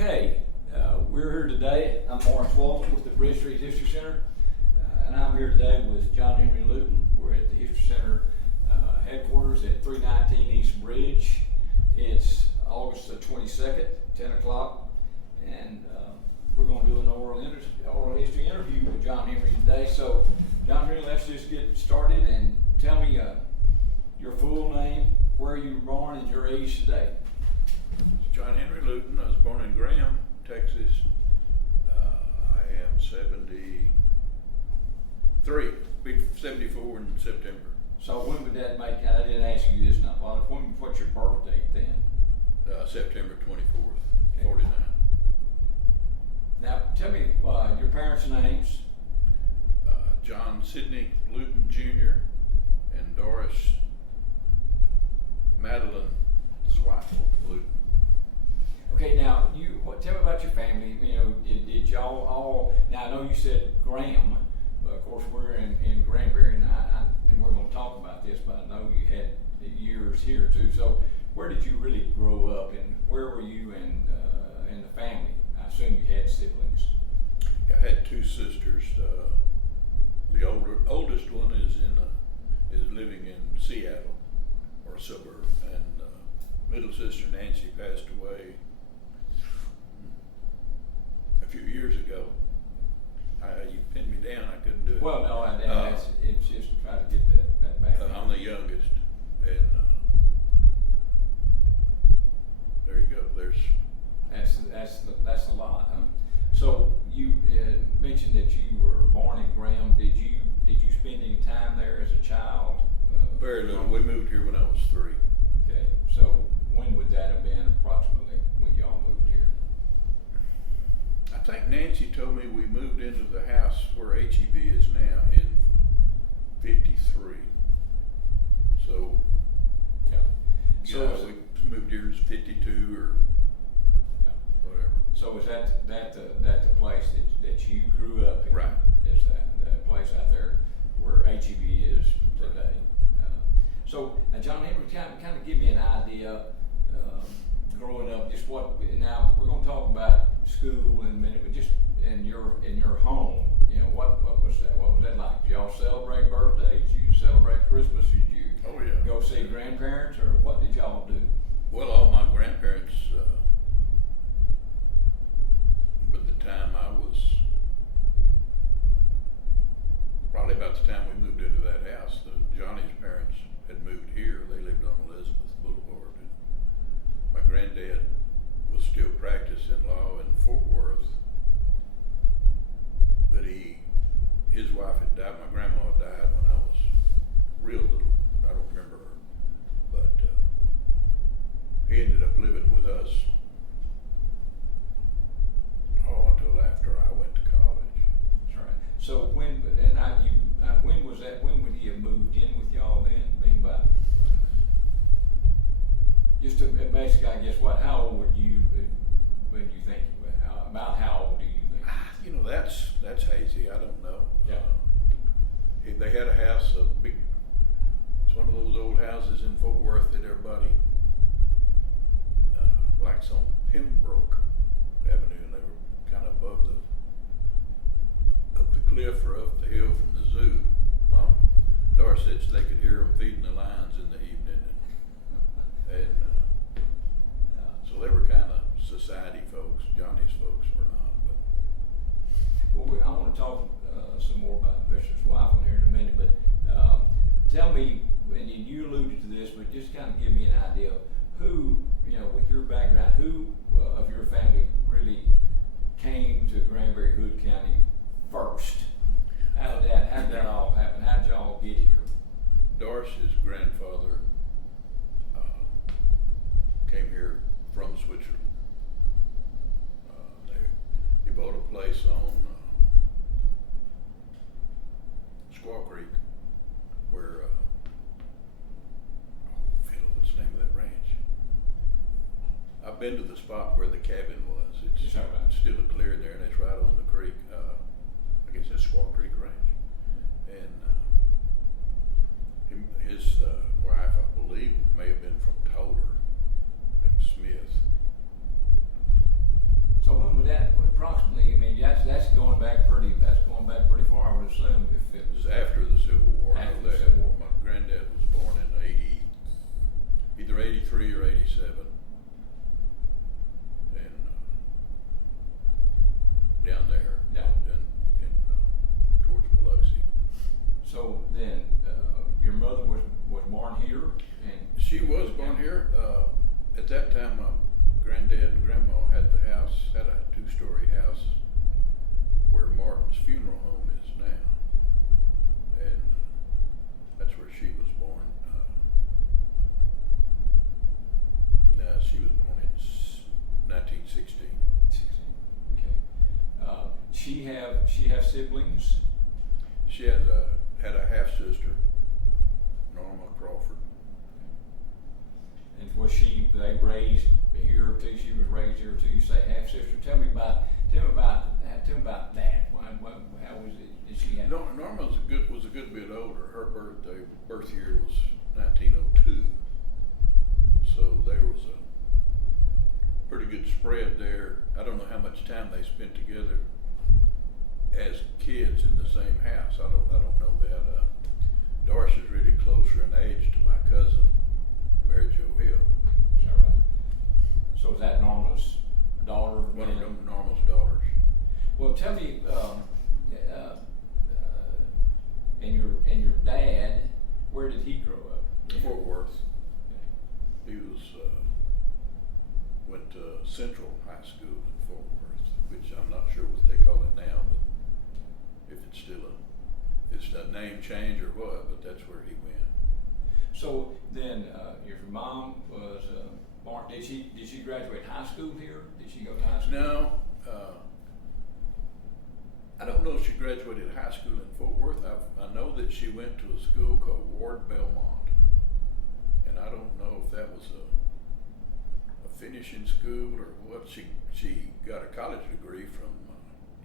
Okay, we're here today. I'm Maurice Walton with the Bridge Street History Center, and I'm here today with John Henry Luton. We're at the History Center headquarters at 319 East Bridge. It's August the 22nd, 10 o'clock, and we're going to do an oral history interview with John Henry today. So, John Henry, let's just get started and tell me your full name, where you were born, and your age today. John Henry Luton. I was born in Graham, Texas. I am 73, big 74 in September. So when would that make, I didn't ask you this not long, what's your birth date then? September 24th, 49. Now tell me your parents' names. John Sidney Luton Jr. and Doris Madeline Zweifel Luton. Okay, now tell me about your family. You know, did y'all all? Now I know you said Graham, but of course we're in Granbury, and and we're going to talk about this. But I know you had years here too. So where did you really grow up, and where were you in the family? I assume you had siblings. Yeah, I had two sisters. The oldest one is living in Seattle, or a suburb, and middle sister Nancy passed away a few years ago. You pinned me down, I couldn't do it. Well, no, it's just try to get that back. I'm the youngest, and there you go. That's a lot. So you mentioned that you were born in Graham. Did you spend any time there as a child? Very little. We moved here when I was 3. Okay. So when would that have been approximately when y'all moved here? I think Nancy told me we moved into the house where HEB is now in 53. So Yeah. So we moved here in 52 or whatever. So is that the place that you grew up in? Right. Is that place out there where HEB is today? So John Henry, kind of give me an idea growing up. Just now we're going to talk about school in a minute, but just in your home, you know, what was that? What was that like? Did y'all celebrate birthdays? Did you celebrate Christmas? Did you go see grandparents, or what did y'all do? Well, all my grandparents, by the time I was, probably about the time we moved into that house, Johnny's parents had moved here. They lived on Elizabeth Boulevard. And my granddad was still practicing law in Fort Worth, but his wife had died. My grandma had died when I was real little. I don't remember her, but he ended up living with us until after I went to college. That's right. So when was that? When would he have moved in with y'all then? I mean, just to basically, I guess, how old were you when you think about how old do you think? You know, that's hazy. I don't know. Yeah. They had a house, it's one of those old houses in Fort Worth that everybody likes on Pembroke Avenue, and they were kind of above up the cliff or up the hill from the zoo. Mom, Doris said they could hear them feeding the lions in the evening, and so they were kind of society folks. Johnny's folks were not. But Well, I want to talk some more about Mr. Zweifel here in a minute, but tell me, and you alluded to this, but just kind of give me an idea of who, you know, with your background, who of your family really came to Granbury, Hood County first? How did that all happen? How did y'all get here? Doris's grandfather came here from Switzerland. He bought a place on Squaw Creek, where what's the name of that ranch? I've been to the spot where the cabin was. It's still a clearing there, and it's right on the creek. I guess it's Squaw Creek Ranch. And his wife, I believe, may have been from Toller, named Smith. here? And She was born here. At that time, my granddad and grandma had a 2-story house where Martin's funeral home is now. And that's where she was born. She was born in 1916. 16. Okay. She have siblings? She had a half sister, Norma Crawford. And was they raised here too? She was raised here too. You say half sister. Tell me about that. How was it? Did she have? Norma was a good bit older. Her birth year was 1902. So there was a pretty good spread there. I don't know how much time they spent together as kids in the same house. I don't know that. Doris is really closer in age to my cousin, Mary Jo Hill. Is that right? So is that Norma's daughter? One of them, Norma's daughters. Well, tell me, and your dad, where did he grow up? Fort Worth. Okay. He was went to Central High School in Fort Worth, which I'm not sure what they call it now, but if it's still it's a name change or what, but that's where he went. So then, your mom was born. Did she graduate high school here? Did she go to high school? No, I don't know if she graduated high school in Fort Worth. I know that she went to a school called Ward Belmont, and I don't know if that was a finishing school or what. She got a college degree from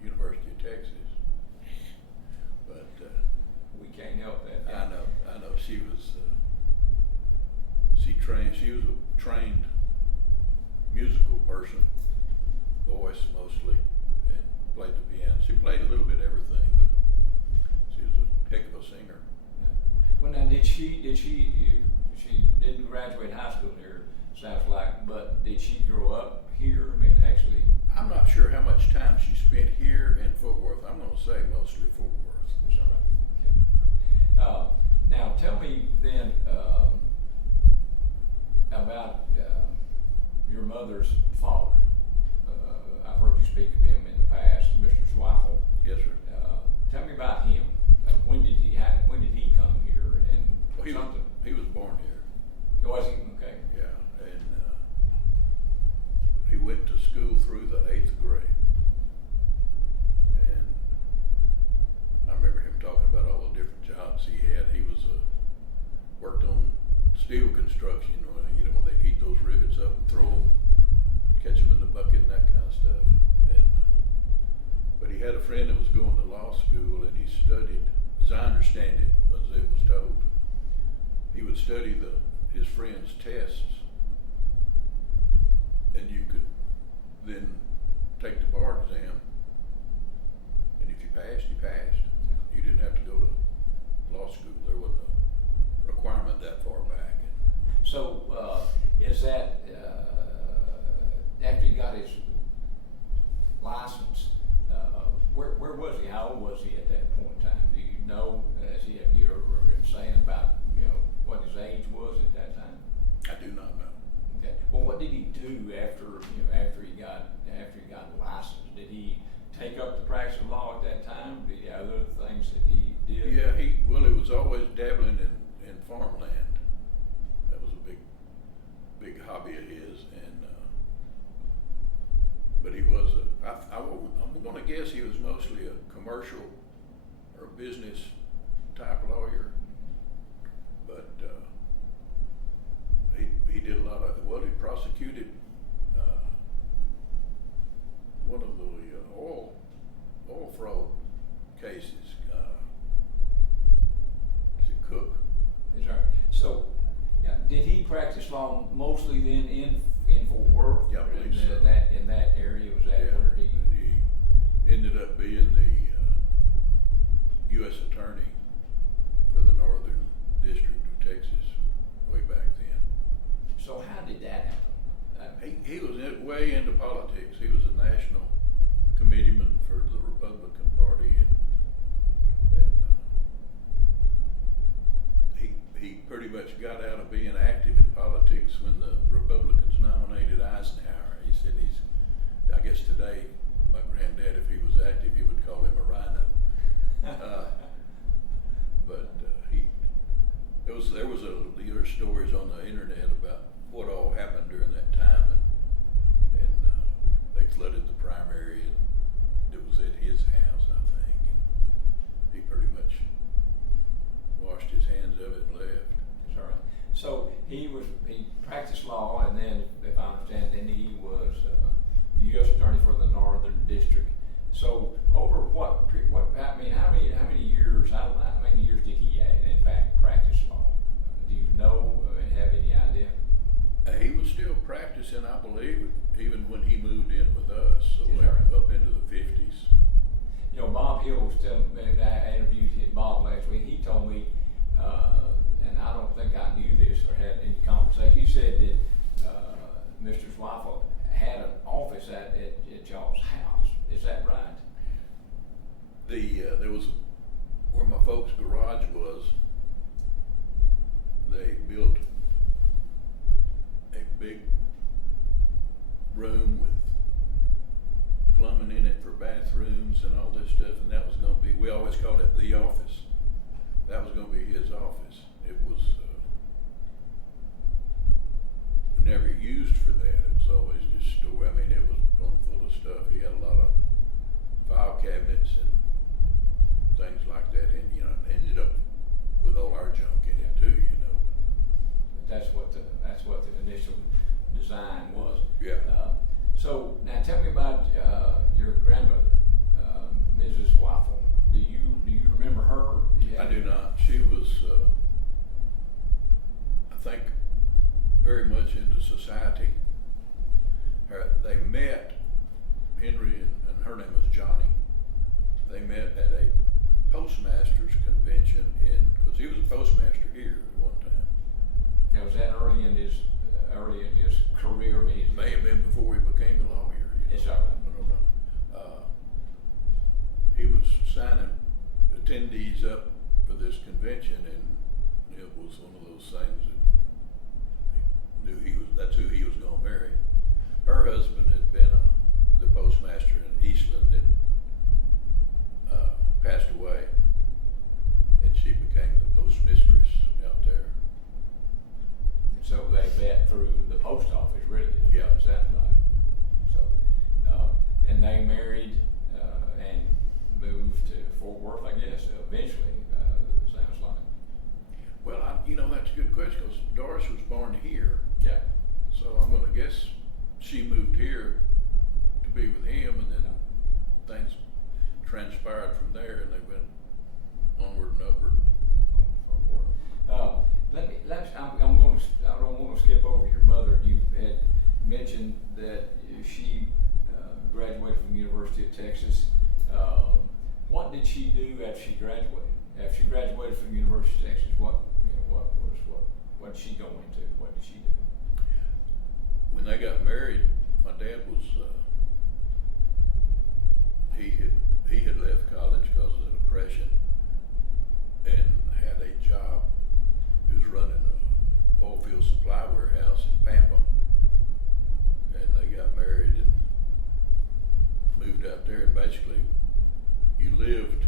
University of Texas, but We can't help that. I know she was she was a trained musical person, voice mostly, and played the piano. She played a little bit of everything, but she was a heck of a singer. Yeah. Well, now she didn't graduate high school here, sounds like, but did she grow up here? I mean, actually. I'm not sure how much time she spent here in Fort Worth. I'm going to say mostly Fort Worth. Is that right? Okay. Now tell me then about your mother's father. I've heard you speak of him in the past, Mr. Schweifel. Yes, sir. Tell me about him. When did he come here? And Well, he was born here. Was he? Okay. Yeah, and he went to school through the 8th grade. And I remember him talking about all the different jobs he had. He was worked on steel construction, when they'd heat those rivets up and throw them, catch them in the bucket and that kind of stuff. And but he had a friend that was going to law school, and he studied, as I understand it, as it was told, he would study his friend's tests, and you could then take the bar exam, and if you passed, you passed. You didn't have to go to law school. There wasn't a requirement that far back. So is that after he got his license? Where was he? How old was he at that point in time? Do you know? Have you ever been saying about what his age was at that time? I do not know. Okay. Well, what did he do after he got the license? Did he take up the practice of law at that time? Did he have other things that he did? Yeah, he was always dabbling in farmland. That was a big hobby of his, and but he was I'm going to guess he was mostly a commercial or business type lawyer, but he did a lot of, he prosecuted one of the oil fraud cases. Is it Cook? That's right. So, yeah, did he practice law mostly then in Fort Worth? Yeah, I believe so. In that area, was that where he? And he ended up being the U.S. attorney for the Northern District of Texas way back then. So how did that happen? He was way into politics. He was a national committeeman for the Republican Party, and he he pretty much got out of being active in politics when the Republicans nominated Eisenhower. He said I guess today, my granddad, if he was active, he would call him a rhino. There was other stories on the internet about what all happened during that time, and they flooded the primary, and it was at his house, I think, and he pretty much washed his hands of it and left. That's all right. So he practiced law, and then, if I understand, then he was the U.S. Attorney for the Northern District. So over how many years did he in fact practice law? Do you know and have any idea? He was still practicing, I believe, even when he moved in with us, so Is that right? up into the 50s. You know, Bob Hill was telling me, I interviewed Bob last week. He told me, and I don't think I knew this or had any conversation. He said that Mr. Zweifel had an office at y'all's house. Is that right? There was where my folks' garage was. They built a big room with plumbing in it for bathrooms and all this stuff, and that was going to be, we always called it the office. That was going to be his office. It was never used for that. It was always just store. I mean, it was full of stuff. He had a lot of file cabinets and things like that, and ended up with all our junk in it too. But that's what the initial design was. Yeah. So now tell me about your grandmother, Mrs. Zweifel. Do you remember her? I do not. She was, I think, very much into society. They met, Henry and her name was Johnny. They met at a postmaster's convention because he was a postmaster here at one time. Now, was that early in his career? I mean, It may have been before he became a lawyer. Is that right? I don't know. He was signing attendees up for this convention, and it was one of those things that he knew that's who he was going to marry. Her husband had been the postmaster in Eastland and passed away, and she became the postmistress out there. So they met through the post office, really. Yeah. It sounds like. So, and they married and moved to Fort Worth, I guess, eventually, it sounds like. Well, that's a good question because Doris was born here. Yeah. So I'm going to guess she moved here to be with him, and then things transpired from there, and they went onward and upward. I don't want to skip over your mother. You had mentioned that she graduated from the University of Texas. What did she do after she graduated? After she graduated from the University of Texas, what did she go into? What did she do? When they got married, my dad was he had left college because of the Depression and had a job. He was running a oil field supply warehouse in Pampa, and they got married and moved out there, and basically you lived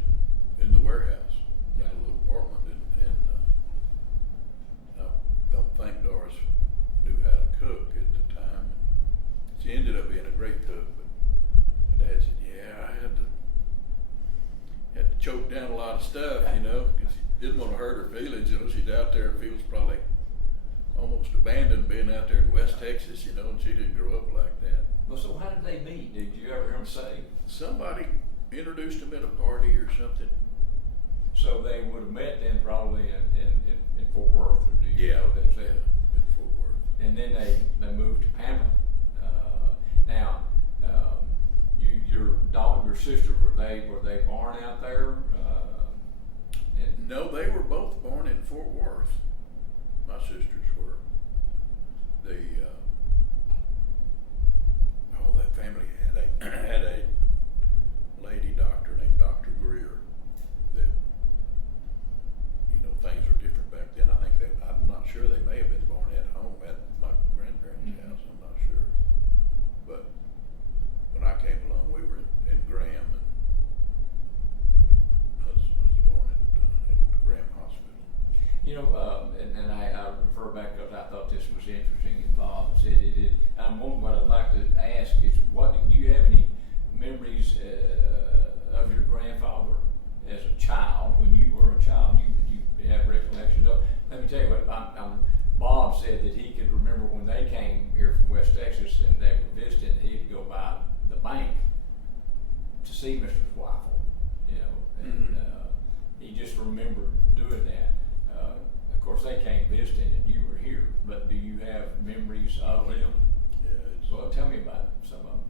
in the warehouse in a little apartment, and I don't think Doris knew how to cook at the time. She ended up being a great cook, but my dad said, I had to choke down a lot of stuff, because he didn't want to hurt her feelings. She's out there, feels probably almost abandoned being out there in West Texas, and she didn't grow up like that. Well, so how did they meet? Did you ever hear them say? Somebody introduced them at a party or something. So they would have met then probably in Fort Worth, or do you know that? Yeah, in Fort Worth. And then they moved to Pampa. Now, your sister, were they born out there? No, they were both born in Fort Worth. My sisters were. That family had a lady doctor named Dr. Greer that, things were different And I refer back because I thought this was interesting, and Bob said it did. What I'd like to ask is, do you have any memories of your grandfather as a child? When you were a child, you have recollections of? Let me tell you what, Bob said that he could remember when they came here from West Texas and they were visiting, he'd go by the bank to see Mr. Zweifel, and he just remembered doing that. Of course, they came visiting and you were here, but do you have memories of him? Yeah. Well, tell me about some of them.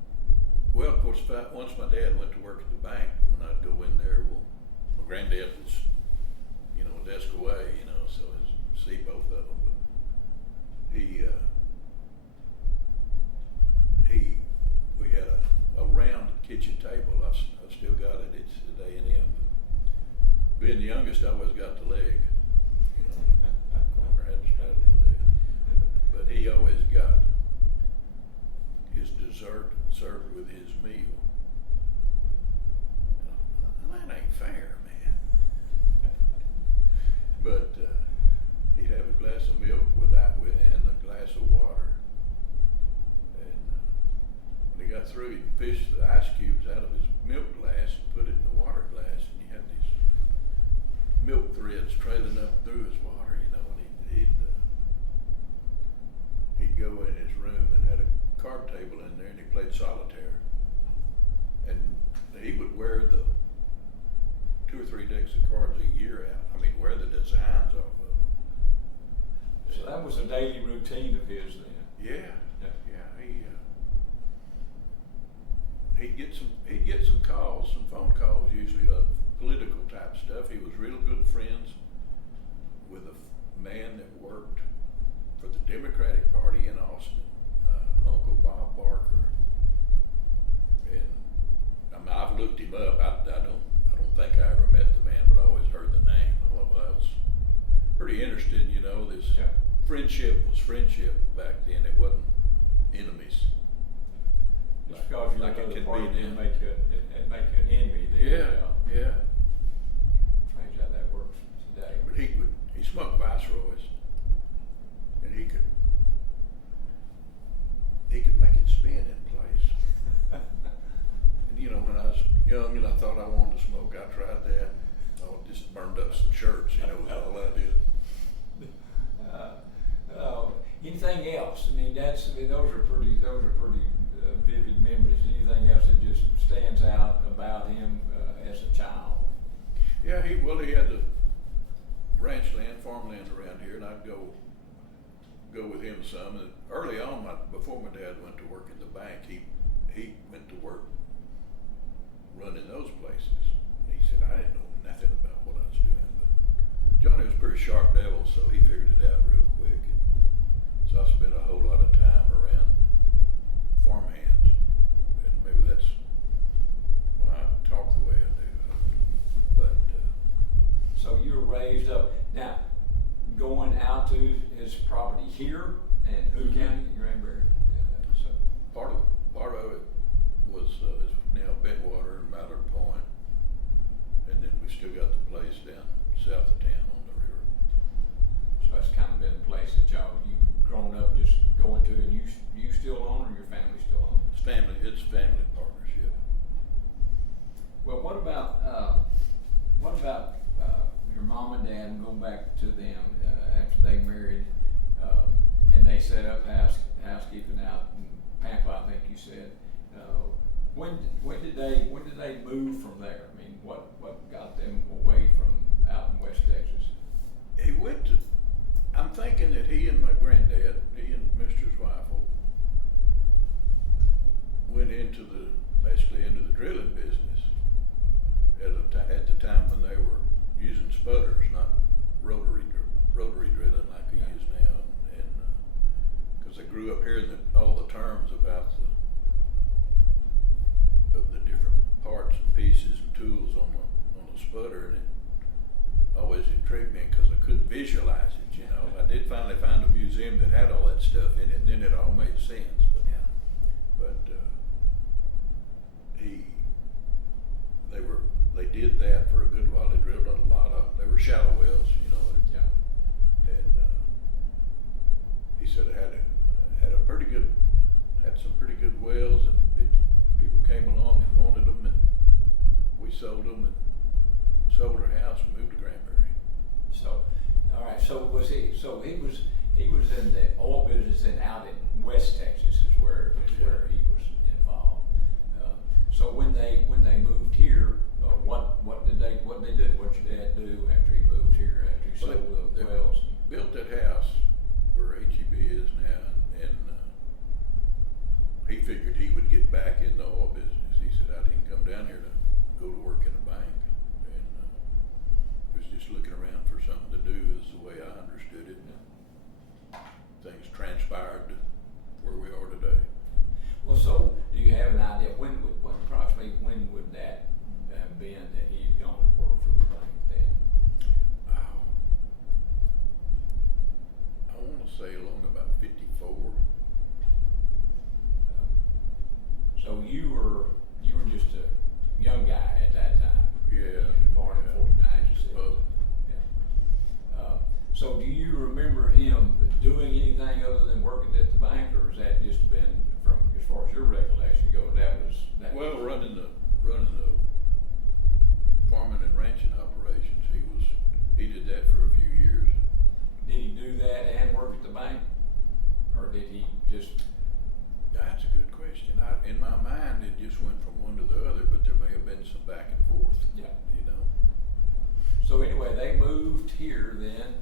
Well, of course, once my dad went to work at the bank, when I'd go in there, my granddad was, a desk away, so I'd see both of them. But we had a round kitchen table. I've still got it. It's at A&M. Being the youngest, I always got the leg. Corner had to straddle the leg. But he always got his dessert served with his meal. That ain't fair, man. But he'd have a glass of milk and a glass of water. And when he got through, he'd fish the ice cubes out of his milk glass and put it in the water glass, and you had these milk threads trailing up through his water, and he'd go in his room and had a card table in there, and he played solitaire. And he would wear the 2 or 3 decks of cards a year out. Wear the designs off of them. So that was a daily routine of his then. Yeah. He'd get some calls, some phone calls, usually of political type stuff. He was real good friends with a man that worked for the Democratic Party in Austin, Uncle Bob Barker. And I've looked him up. I don't think I ever met the man, but I always heard the name. Well, that was pretty interesting, this friendship was friendship back then. It wasn't enemies. Just because you like like it can party be didn't now. make an envy there. Yeah. Strange how that works today. But he smoked Viceroys, and he could make it spin in place. And when I was young and I thought I wanted to smoke, I tried that. I just burned up some shirts, was all I did. Anything else? Those are pretty vivid memories. Anything else that just stands out about him as a child? Yeah, he had the ranch land, farmland around here, and I'd go with him some. And early on, before my dad went to work in the bank, he went to work running those places. And he said, I didn't know nothing about what I was doing, but Johnny was a pretty sharp devil, so he figured it out real quick. And so I spent a whole lot of time around farm hands, and maybe that's why I talk the way I do. But so you were raised up. Now, going out to his property here in Hood County, Granbury. So part of it was is now Bentwater and Mallard Point, and then we still got the place down south of town on the river. So that's kind of been the place that you've grown up just going to, and you still own, or your family still own? It's family partnership. Well, what about your mom and dad, and going back to them after they married, and they set up housekeeping out in Pampa, I think you said. When did they move from there? What got them away from out in West Texas? He went to. I'm thinking that he and my granddad, he and Mr. Zweifel, went basically into the drilling business at the time when they were using sputters, not rotary drilling like we use now, and because they grew up hearing all the terms about the different parts and pieces and tools on a sputter, and it always intrigued me because I couldn't visualize it. I did finally find a museum that had all that stuff in it, and then it all made sense. But they did that for a good while. They drilled on they were shallow wells, So he was in the oil business and out in West Texas is where he was involved. So when they moved here, what did they do? What your dad do after he moved here? After he sold the wells? Built that house where HEB is now, and he figured he would get back in the oil business. He said, I didn't come down here to go to work in a bank, and he was just looking around for something to do is the way I understood it. Things transpired to where we are today. Well, so do you have an idea approximately when would that have been that he had gone to work for the bank then? I want to say along about 54. So you were just a young guy at that time. Yeah. You were born in 49, you said. Yeah. So do you remember him doing anything other than working at the bank, or has that just been from, as far as your recollection goes, Well, running the farming and ranching operations, he did that for a few years. Did he do that and work at the bank, or did he just? That's a good question. In my mind, it just went from one to the other, but there may have been some back and forth. Yeah. You know. So anyway, they moved here then,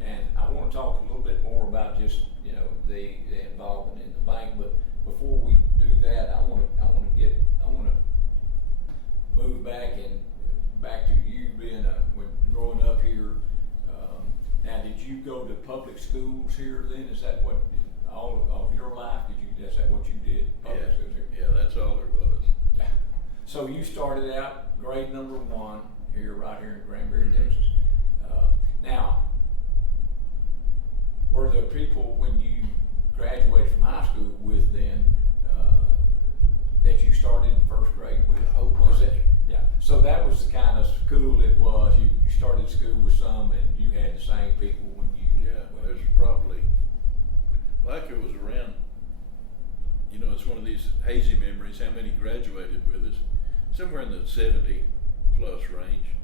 and I want to talk a little bit more about just the involvement in the bank. But before we do that, I want to move back to you being when growing up here. Now, did you go to public schools here then? Is that what all of your life? Is that what you did? Public schools here? Yeah, that's all there was. Yeah. So you started out grade number 1 right here in Granbury, Texas. Now, were there people when you graduated from high school with then that you started in first grade with? A whole bunch. Yeah. So that was the kind of school it was. You started school with some, and you had the same people when you. Yeah, there's probably, like it was around, it's one of these hazy memories, how many graduated with us, somewhere in the 70 plus range,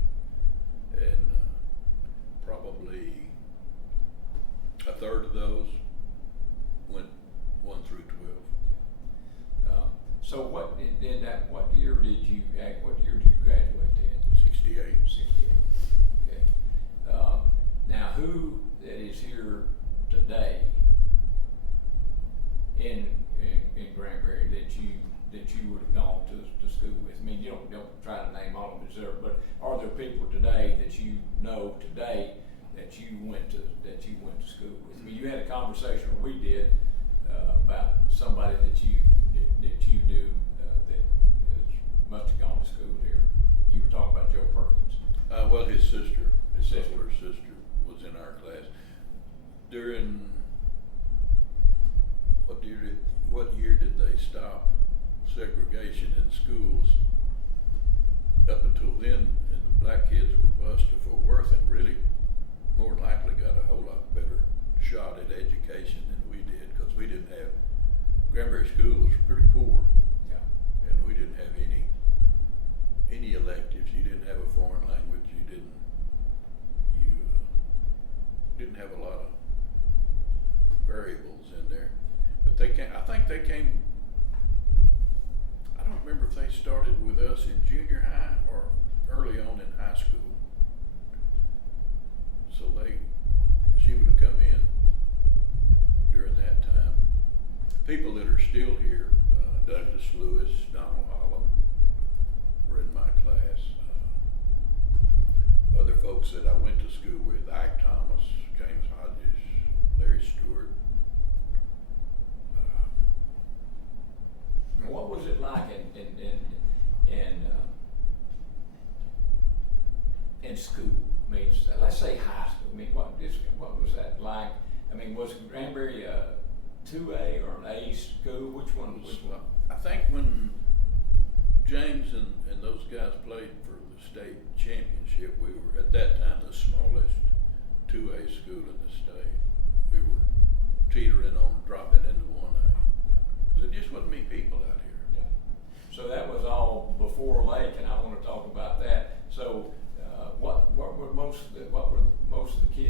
and probably a third of those went 1 through 12. So what year did you graduate then? 68. 68. Okay. Now, who that is here today in Granbury that you would have gone to school with? I mean, you don't try to name all of them, but are there people today that you know today that you went to school with? I mean, you had a conversation, or we did, about somebody that you knew that must have gone to school here. You were talking about Joe Perkins. Well, his sister, sister was in our class during. What year did they stop segregation in schools? Up until then, and the black kids were bused to Fort Worth, and really, more than likely, got a whole lot better shot at education than we did, because we didn't have. Granbury School was pretty poor. Yeah. And we didn't have any electives. You didn't have a foreign language. You didn't have a lot of variables in there. But I think they came, I don't remember if they started with us in junior high or early on in high school. So she would have come in during that time. People that are still here, Douglas Lewis, Donald Holland, were in my class. Other folks that I went to school with, Ike Thomas, James Hodges, Larry Stewart. What was it like in school? I mean, let's say high school. I mean, what was that like? I mean, was Granbury a 2A or an A school? Which one? I think when James and those guys played for the state championship, we were at that time the smallest 2A school in the state. We were teetering on dropping into 1A. Because there just wasn't many people out here. Yeah. So that was all before Lake, and I want to talk about that. So what were most of the kids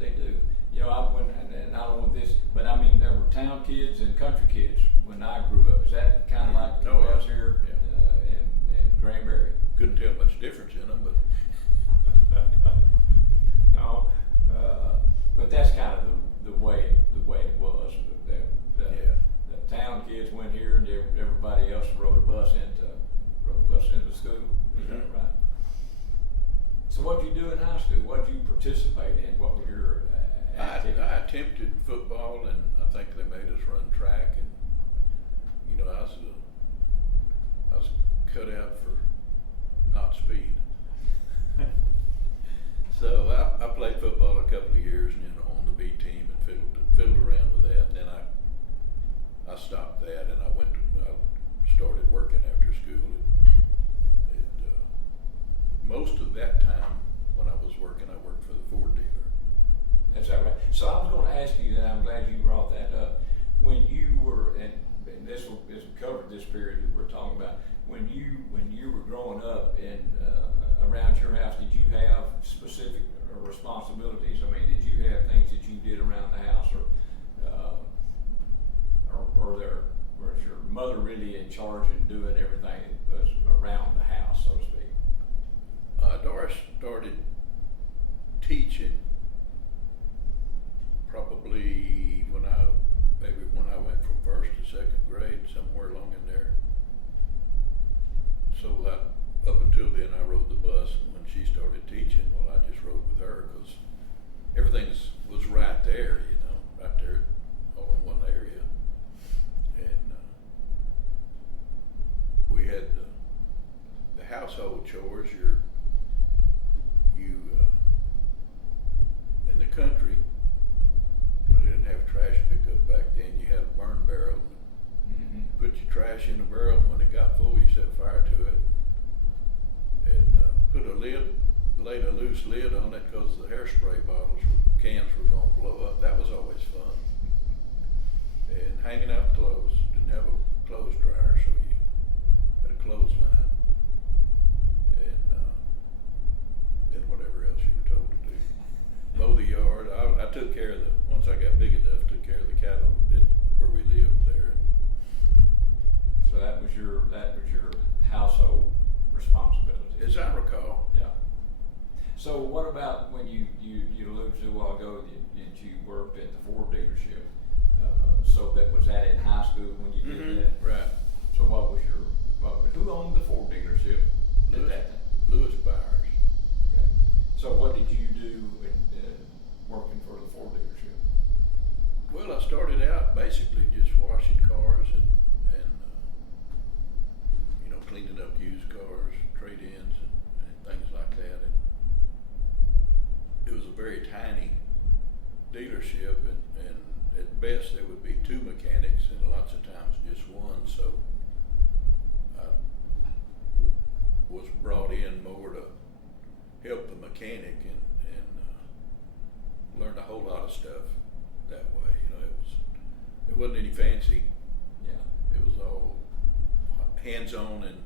they do. You know, and I don't want this, but I mean, there were town kids and country kids when I grew up. Is that kind of like No, it was here yeah. in Granbury? Couldn't tell much difference in them, but No, but that's kind of the way it was. Yeah. The town kids went here, and everybody else rode a bus into school. Is that Mhm. right? So what did you do in high school? What did you participate in? What were your activities? I attempted football, and I think they made us run track, and you know, I was cut out for not speed. So I played football a couple of years, you know, on the B team, and fiddled around with that, and then I stopped that, and I started working after school. Most of that time when I was working, I worked for the Ford dealer. That's that right. So I was going to ask you, and I'm glad you brought that up. When you were, and this covered this period that we're talking about. When you were growing up in around your house, did you have specific responsibilities? I mean, did you have things that you did around the house, or was your mother really in charge and doing everything that was around the house, so to speak? Doris started teaching probably when I went from first to second grade, somewhere along in there. So that up until then, I rode the bus. When she started teaching, well, I just rode with her because everything was right there, you know, right there, all in one area. And we had the household chores. In the country, you know, they didn't have trash pickup back then. You had a burn barrel. Mm-hmm. Put your trash in a barrel, and when it got full, you set fire to it, and laid a loose lid on it because the hairspray cans were going to blow up. That was always fun. And hanging out clothes. Didn't have a clothes dryer, so you had a clothesline. And then whatever else you were told to do. Mow the yard. I took care of once I got big enough, took care of the cattle where we lived there. So that was your household responsibility. As I recall. Yeah. So what about when you alluded to a while ago that you worked at the Ford dealership? So was that in high school when you did that? Right. So who owned the Ford dealership at that time? Lewis Byers. Okay. So what did you do in working for the Ford dealership? Well, I started out basically just washing cars and you know, cleaning up used cars, trade-ins and things like that. And it was a very tiny dealership, and at best there would be two mechanics, and lots of times just one. So I was brought in more to help the mechanic and learned a whole lot of stuff that way. You know, it wasn't any fancy. Yeah. It was all hands-on and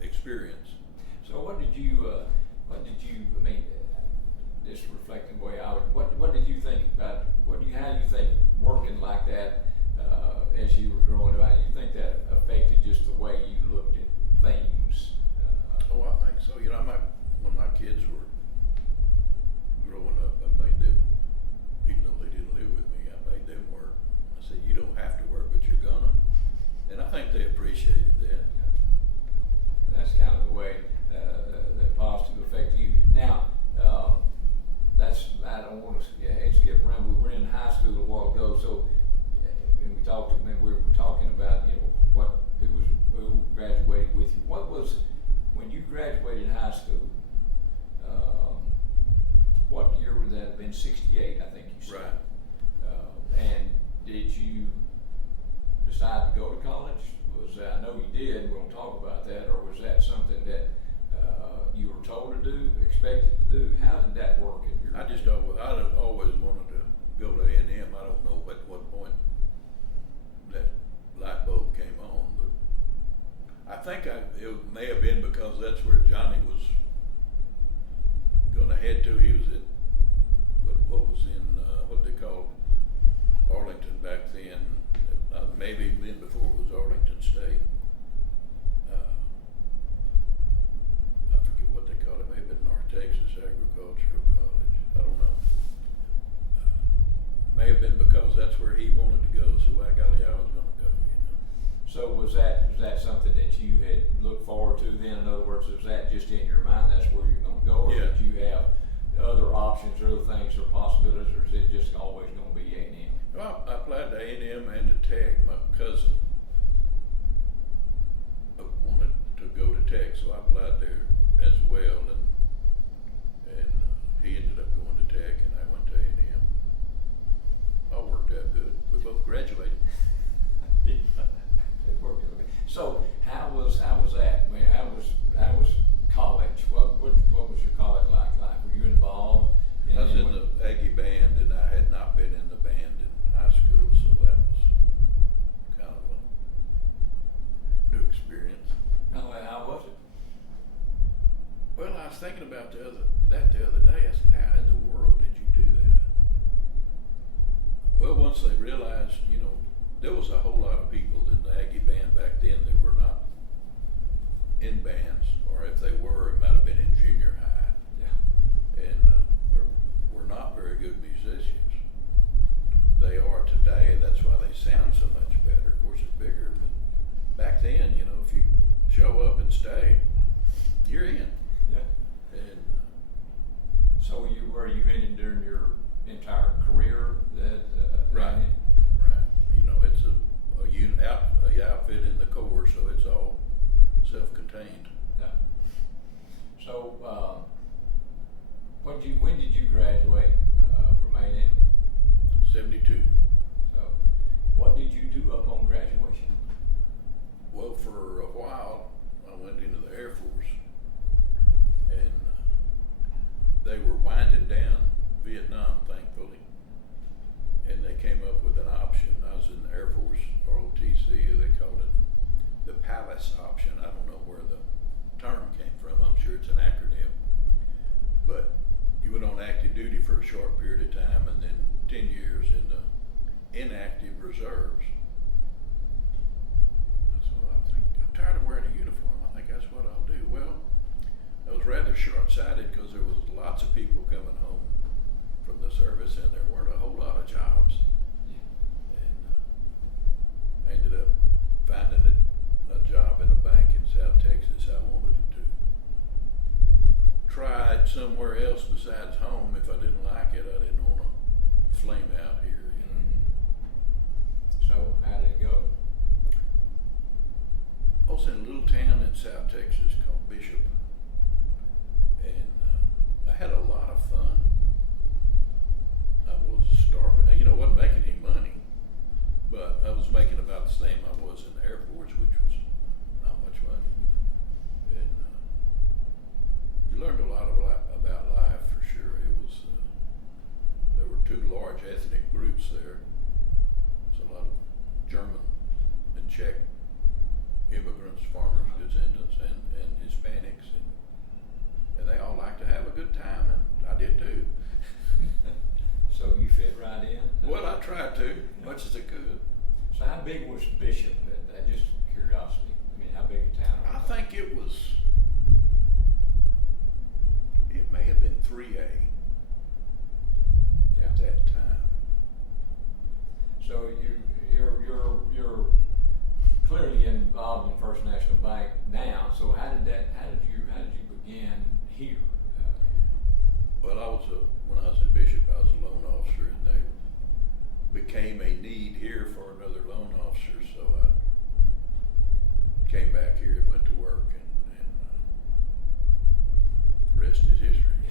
experience. So what did you, I mean, this reflecting the way I would, what did you think about, how do you think working like that, as you were growing up, how do you think that affected just the way you looked at things? Oh, I think so. You know, when my kids were growing up, I made them, even though they didn't live with me, I made them work. I said, you don't have to work, but you're gonna. And I think they appreciated that. And that's kind of the way that positive affect you. Now, I don't want to skip around. We were in high school a while ago, so and we were talking about, you know, who graduated with you. What was, when you graduated high school, what year would that have been? 68, I think you said. Right. And did you decide to go to college? I know you did, we're going to talk about that, or was that something that you were told to do, expected to do? How did that work in your I always wanted to go to A&M. I don't know at what point that light bulb came on, but I think it may have been because that's where Johnny was going to head to. He was at, what was have been because that's where he wanted to go, so I got I was gonna go, you know. So was that something that you had looked forward to then? In other words, was that just in your mind, that's where you're gonna go? Or Yeah. did you have other options or other things or possibilities, or is it just always gonna be A&M? Well, I applied to A&M and to Tech. My cousin wanted to go to Tech, so I applied there as well, and he ended up going to Tech, and I went to A&M. All worked out good. We both graduated. It worked out. So how was that? I mean, how was college? What was your college like? Were you involved? I was in the Aggie band, and I had not been in the band in high school, so that was kind of a new experience. How was it? Well, I was thinking about the other day. I said, how in the world did you do that? Well, once they realized, you know, there was a whole lot of people in the Aggie band back then that were not in bands, or if they were, it might have been in junior high. Yeah. And were not very good musicians. They are today. That's why they sound so much better. Of course, it's bigger, but back then, you know, if you show up and stay, you're in. Yeah. And So were you in it during your entire career? That right. You know, it's a outfit in the Corps, so it's all self-contained. Yeah. So when did you graduate from A&M? 72. So what did you do upon graduation? Well, for a while, I went into the Air Force, and they were winding down Vietnam, thankfully, and they came up with an option. I was in the Air Force, ROTC, they called it the Palace option. I don't know where the term came from. I'm sure it's an acronym, but you went on active duty for a short period of time, and then 10 years in the inactive reserves. That's what I think. I'm tired of wearing a uniform. I think that's what I'll do. Well, I was rather short-sighted because there was lots of people coming home from the service, and there weren't a whole lot of jobs. Yeah. And I ended up finding a job in a bank in South Texas. I wanted to try it somewhere else besides home. If I didn't like it, I didn't want to flame out here, you know. Mm-hmm. So how did it go? I was in a little town in South Texas called Bishop, and I had a lot of fun. I was starving. You know, I wasn't making any money, but I was making about the same I was in the Air Force, which was not much money. And you learned a lot about life for sure. It was there were two large ethnic groups there. There's a lot of German and Czech immigrants, farmers, descendants, and Hispanics, and they all like to have a good time, and I did too. So you fit right in? Well, I tried to, much as I could. So how big was Bishop? Just curiosity. I mean, how big a town? I think it may have been 3A at that time. So you're clearly involved in First National Bank now. So how did you begin here? Well, when I was in Bishop, I was a loan officer, and there became a need here for another loan officer, so I came back here and went to work, and rest is history.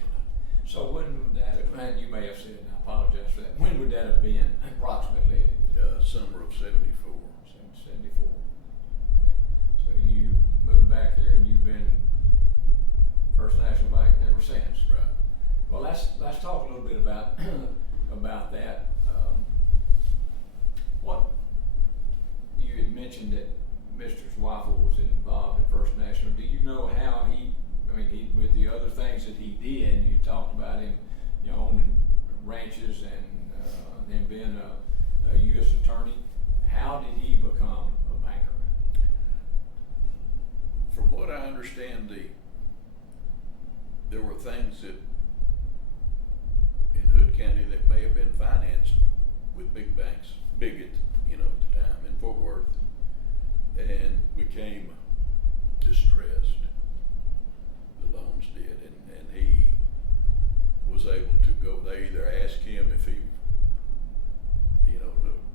So when would that have, and you may have said, and I apologize for that, when would that have been approximately? Summer of 74. 74. Okay. So you moved back here and you've been First National Bank ever since. Right. Well, let's talk a little bit about about that. What you had mentioned that Mr. Swaffle was involved in First National. Do you know how he with the other things that he did? You talked about him, you know, owning ranches and then being a U.S. attorney. How did he become a banker? From what I understand, there were things that in Hood County that may have been financed with big banks, big at, at the time in Fort Worth, and became distressed. The loans did, and he was able to go. They either asked him if he,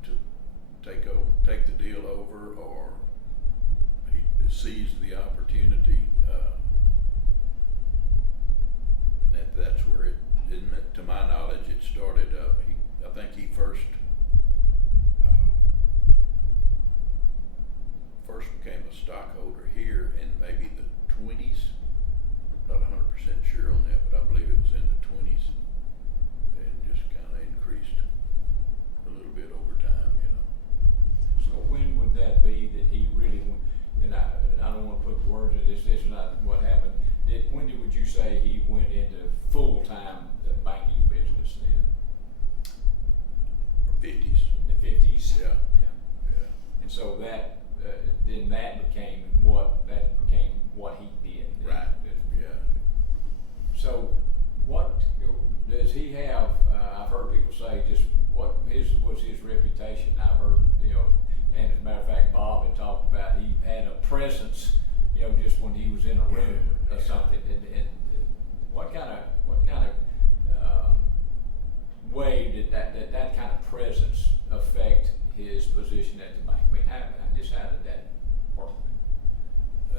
to take the deal over, or he seized the opportunity. That's where to my knowledge, it started. I think he first became a stockholder here in maybe the 20s. Not 100% sure on that, but I believe it was in the 20s, and just kind of increased a little bit over time. So when would that be that he really went? And I don't want to put words in this. This is not what happened. When would you say he went into full-time banking business then? 50s. The 50s. Yeah. And so that then that became what he did. Right. Yeah. So what does he have? I've heard people say just what was his reputation. I've heard and as a matter of fact, Bob had talked about he had a presence. Just when he was in a room or something, and what kind of way did that kind of presence affect his position at the bank? I mean, how did that work?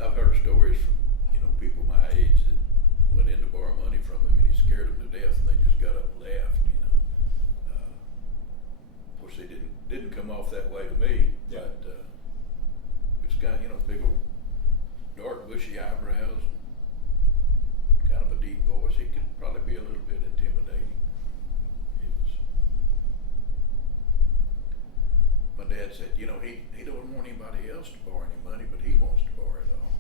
I've heard stories from people my age that went in to borrow money from him, and he scared them to death, and they just got up and left. Of course, they didn't come off that way to me, but it's kind of big old dark bushy eyebrows, kind of a deep voice. He could probably be a little bit intimidating. My dad said, he don't want anybody else to borrow any money, but he wants to borrow it all.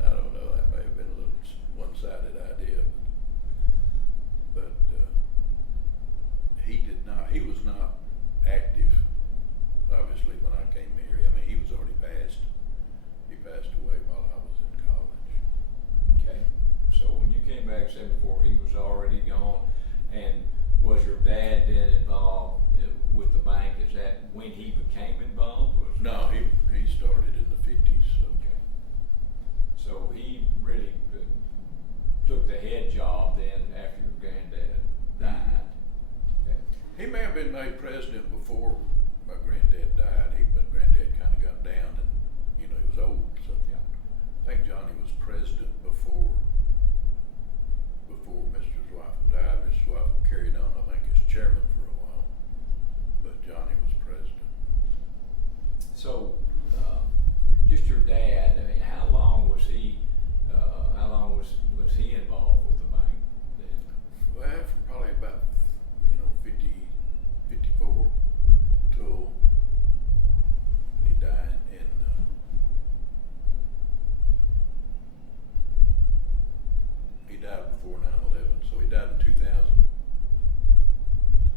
I don't know, that may have been a little one-sided idea, but he was not active, obviously, when I came here. I mean, he was already passed. He passed away while I was in college. Okay, so when you came back 74, he was already gone. And was your dad then involved with the bank? Is that when he became involved? No, he started in the 50s. So. Okay. So he really took the head job then after your granddad died. Okay. He may have been made president before my granddad died. My granddad kind of got down, and he was old. So Yeah. I think Johnny was president before Mr. Zweifel died. Mr. Zweifel carried on, I think, as chairman for a while, but Johnny was president. So, just your dad. I mean, how long was he involved with the bank then? Well, from probably about 54 till he died in. He died before 9/11, so he died in 2000.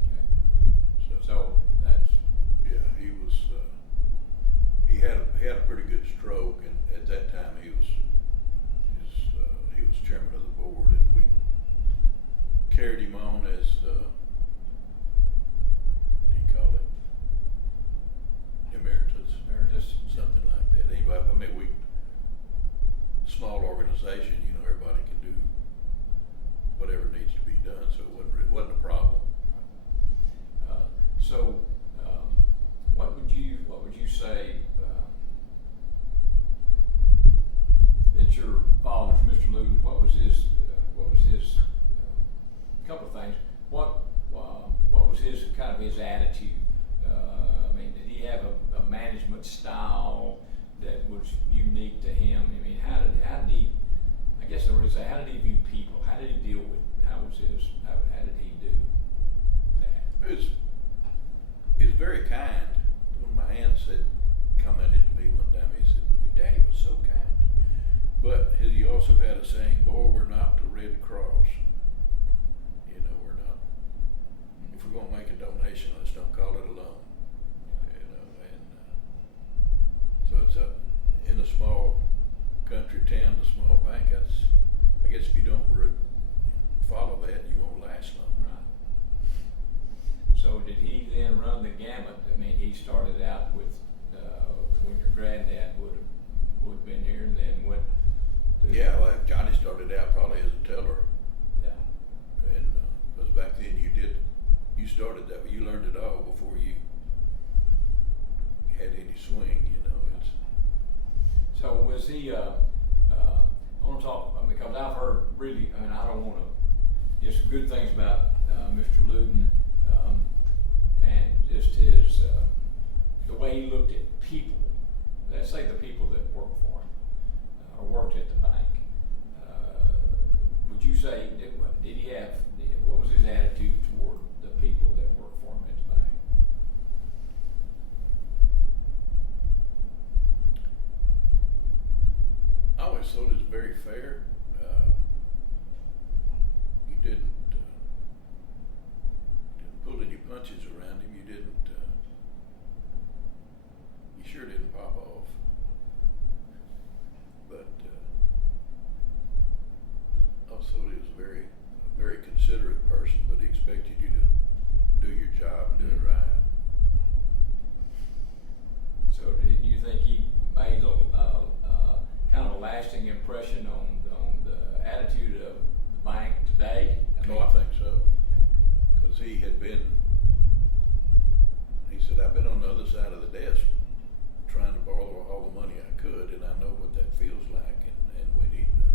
Okay. So that's yeah, he was. He had a pretty good stroke, and at that time he was chairman of the board, and we carried him on as what do you call it? Emeritus, something like that. Anyway, I mean, small organization, everybody can do whatever needs to be done, so it wasn't a problem. So, what would you say that your father's, Mr. Luton, what was his couple of things? What was his kind of his attitude? I mean, did he have a management style that was unique to him? I mean, how did he? I guess I would say, how did he view people? How did he deal with? How did he do that? He was very kind. One of my aunts commented to me one time. He said, "Your daddy was so kind," but he also had a saying, "Boy, we're not the Red Cross. We're not. If we're going to make a donation, let's don't call it a loan." And so it's in a small country town, a small bank. I guess if you don't follow that, you won't last long. Right. and run the gamut. I mean, he started out with when your granddad would have been here, and then went. Yeah, well, Johnny started out probably as a teller, Yeah. and because back then you started that, but you learned it all before you had any swing. You know, it's. So was he? I want to talk because I've heard really. I mean, I don't want to just good things about Mr. Luton, and just his the way he looked at people. Let's say the people that worked for him or worked at the bank. Would you say did he have? What was his attitude toward the people that worked for him at the bank? I always thought it was very fair. You didn't pull any punches around him. You didn't. You sure didn't pop off. But I thought he was a very considerate person, but he expected you to do your job and do it right. So did you think he made a kind of a lasting impression on the attitude of the bank today? I think so. Because he said, I've been on the other side of the desk trying to borrow all the money I could, and I know what that feels like, and we need to,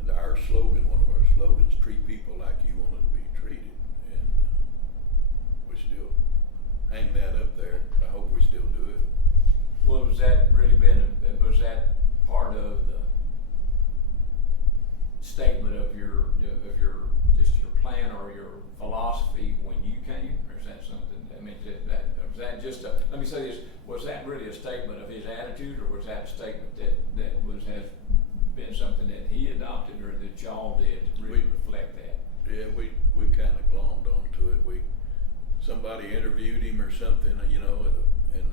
and our slogan, one of our slogans, treat people like you wanted to be treated, and we still hang that up there. I hope we still do it. Well, was that part of the statement of your just your plan or your philosophy when you came, or is that something? I mean, was that just a? Let me say this: was that really a statement of his attitude, or was that a statement that has been something that he adopted, or that y'all did to really reflect that? Yeah, we kind of glommed onto it. Somebody interviewed him or something, you know, and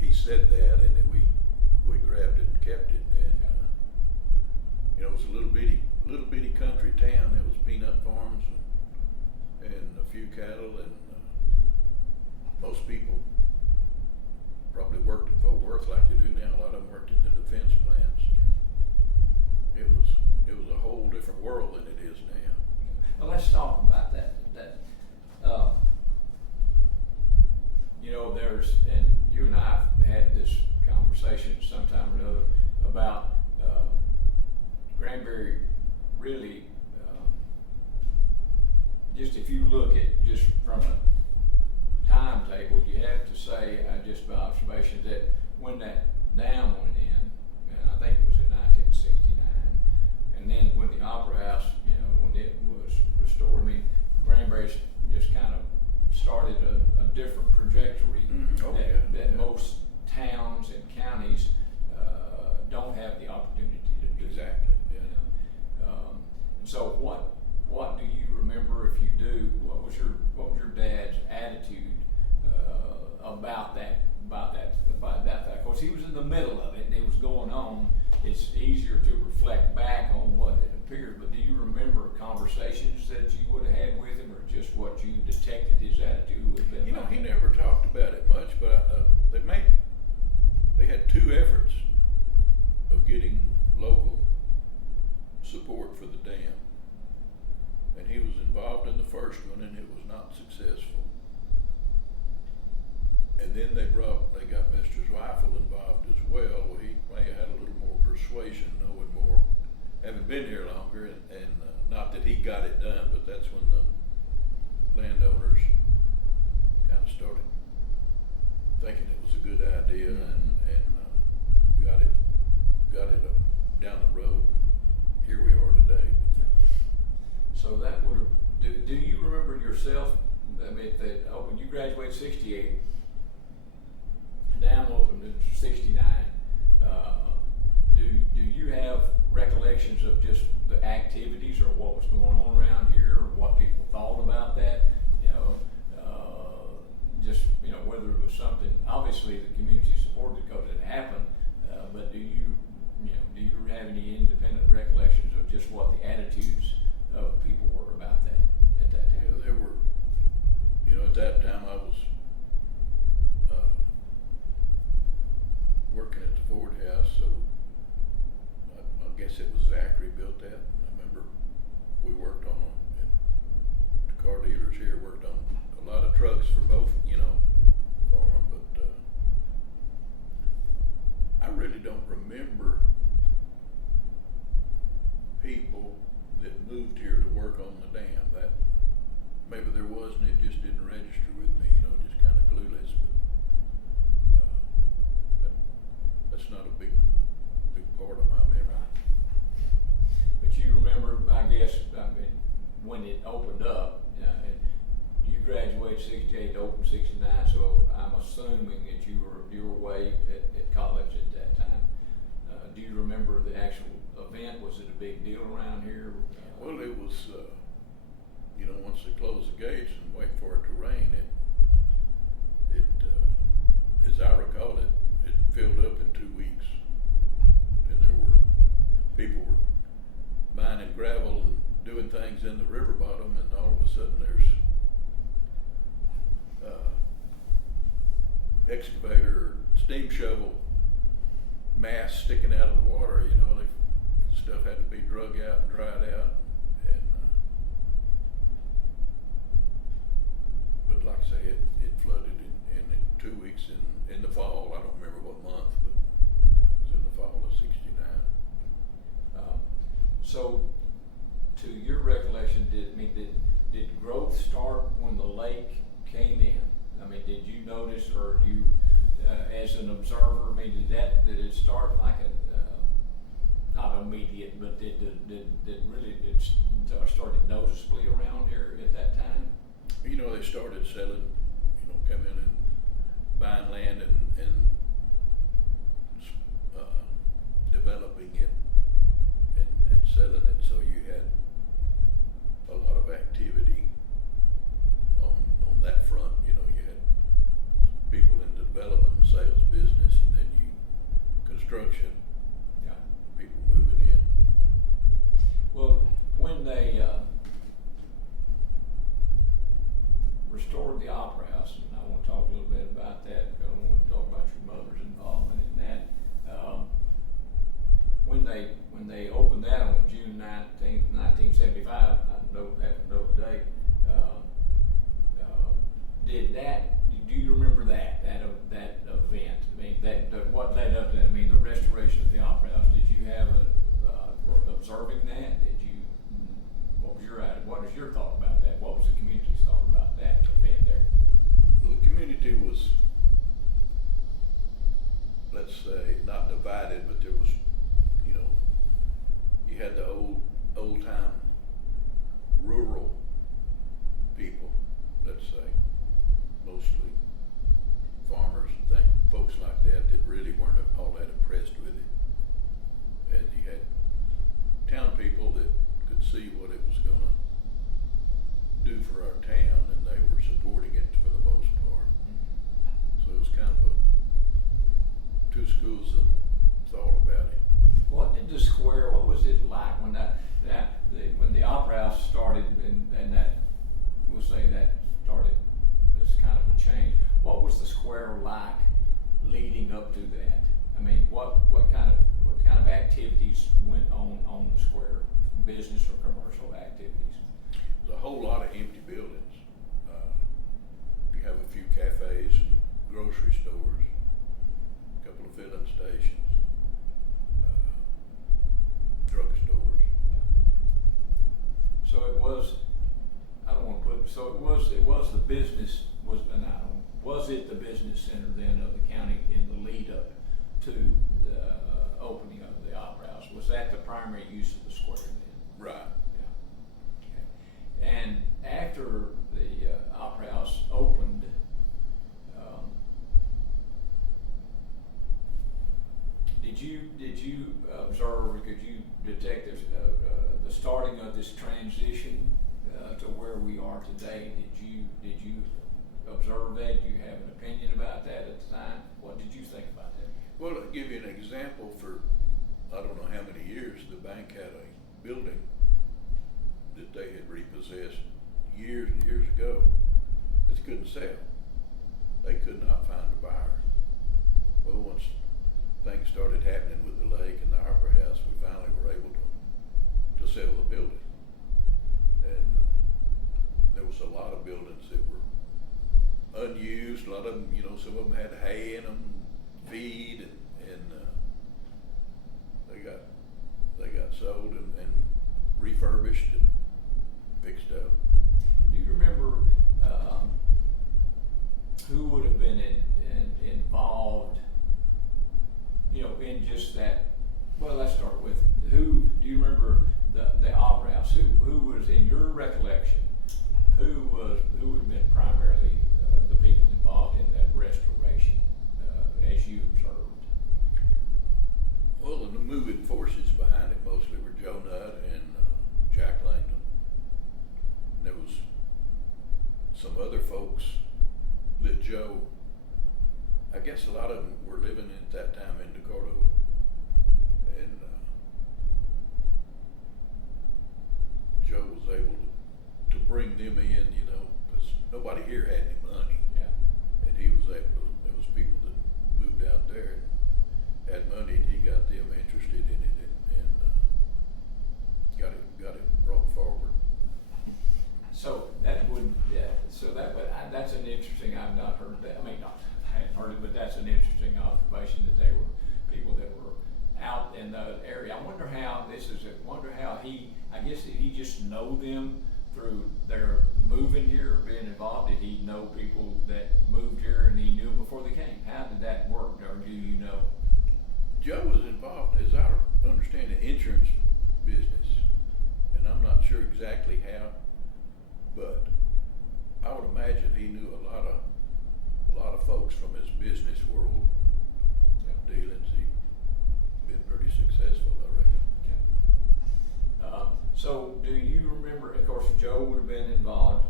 he said that, and then we grabbed it and kept it, and you know, it was a little bitty country town. It was peanut farms and a few cattle, and most people probably worked in Fort Worth like they do now. A lot of them worked in the defense plants. It was a whole different world than it is now. Well, let's talk about that. You know, and you and I have had this conversation sometime or another about Granbury really, just if you look at just from a timetable, you have to say, just by observation, that when that dam went in, and I think it was in 1969, and then when the Opera House, you know, when it was restored, I mean, Granbury's just kind of started a different trajectory that most towns and counties don't have the opportunity to do. Exactly. Yeah. You know? And so what do you remember, if you do? What was your dad's attitude about that? Of course, he was in the middle of it, and it was going on. It's easier to reflect back on what it appeared, but do you remember conversations that you would have had with him, or just what you detected his attitude would have been? You know, he never talked about it much, but they had two efforts of getting local support for the dam, and he was involved in the first one, and it was not successful. And then they got Mr. Zweifel involved as well. Well, he may have had a little more persuasion, knowing more, having been here longer, and not that he got it done, but that's when the landowners kind of started thinking it was a good idea, and got it down the road. Here we are today. So that would have. Do you remember yourself? I mean, when you graduated '68, dam opened in '69. Do you have recollections of just the activities or what was going on around here, or what people thought about that? You know, just whether it was something. Obviously, the community supported it because it happened. But do you have any independent recollections of just what the attitudes of people were about that at that time? Yeah, there were, at that time. trucks for both, for them, but, I really don't remember people that moved here to work on the dam. That, maybe there was and it just didn't register with me, just kinda clueless, but, that's not a big part of my memory. But you remember, I guess, when it opened up, you graduated 68, opened 69, so I'm assuming that you were away at college at that time. Do you remember the actual event? Was it a big deal around here? Well, it was, once they closed the gates and wait for it to rain, it as I recall it filled up in 2 weeks. And people were mining gravel and doing things in the river bottom, and all of a sudden there's excavator or steam shovel mass sticking out of the water. Stuff had to be drug out and dried out, and but like I say, it flooded in 2 weeks in the fall. I don't remember what month, but it was in the fall of '69. So, to your recollection, did growth start when the lake came in? Did you notice, or you, as an observer, did it start like not immediate, but did started noticeably around here at that time? They started selling, coming in and buying land and developing it and selling it, so you had a lot of activity on that front. You had people in the development and sales business, and then construction. Yeah. People moving in. Well, when they restored the Opera House, and I want to talk a little bit about that because I want to talk about your mother's involvement in that. When they opened that on June 19th, 1975, I have no date. Do you remember that event? What led up to that? The restoration of the Opera House. Did you have observing that? What is your thought about that? What was the community's thought about that event there? Well, the community was, let's say, not divided, but there was, you had the old time rural people, let's say, mostly farmers and folks like that really weren't all that impressed with it. And you had town people that could see what it was gonna do for our town, and they were supporting it for the most part. So it was kind of two schools of thought about it. What was it like when when the Opera House started, and that, we'll say that started this kind of a change? What was the square like leading up to that? What kind of activities went on the square, business or commercial activities? There's a whole lot of empty buildings. You have a few cafes and grocery stores, a couple of filling stations, drugstores. Yeah. So it was. I don't want to put. So it was the business was it the business center then of the county in the lead up to the opening of the Opera House? Was that the primary use of the square then? Right. Yeah. Okay. And after the Opera House opened, did you observe, or could you detect the starting of this transition to where we are today? Did you observe that? Do you have an opinion about that at the time? What did you think about that? Well, I'll give you an example. For I don't know how many years, the bank had a building that they had repossessed years and years ago that couldn't sell. They could not find a buyer. Well, once things started happening with the lake and the Opera House, we finally were able to sell the building. And there was a lot of buildings that were unused. A lot of them, you know, some of them had hay in them, feed, and they got sold and refurbished and fixed up. Do you remember who would have been involved, you know, in just that? Well, let's start with who. Do you remember the Opera House? Who was, in your recollection, who would have been primarily the people involved in that restoration as you observed? Well, the moving forces behind it mostly were Joe Nutt and Jack Langdon. There was some other folks that Joe, I guess a lot of them were living at that time in Cordova, and Joe was able to bring them in, you know, because nobody here had any money. Yeah. And he was able to, there was people that moved out there and had money, and he got them interested in it and got it brought forward. So that would, that's an interesting, I've not heard that, I hadn't heard it, but that's an interesting observation that they were people that were out in the area. I wonder how I guess did he just know them through their moving here or being involved? Did he know people that moved here and he knew them before they came? How did that work, or do you know? Joe was involved, as I understand, the insurance business, and I'm not sure exactly how, but I would imagine he knew a lot of folks from his business world dealings. He'd been pretty successful, I reckon. Yeah. So do you remember, of course, Joe would have been involved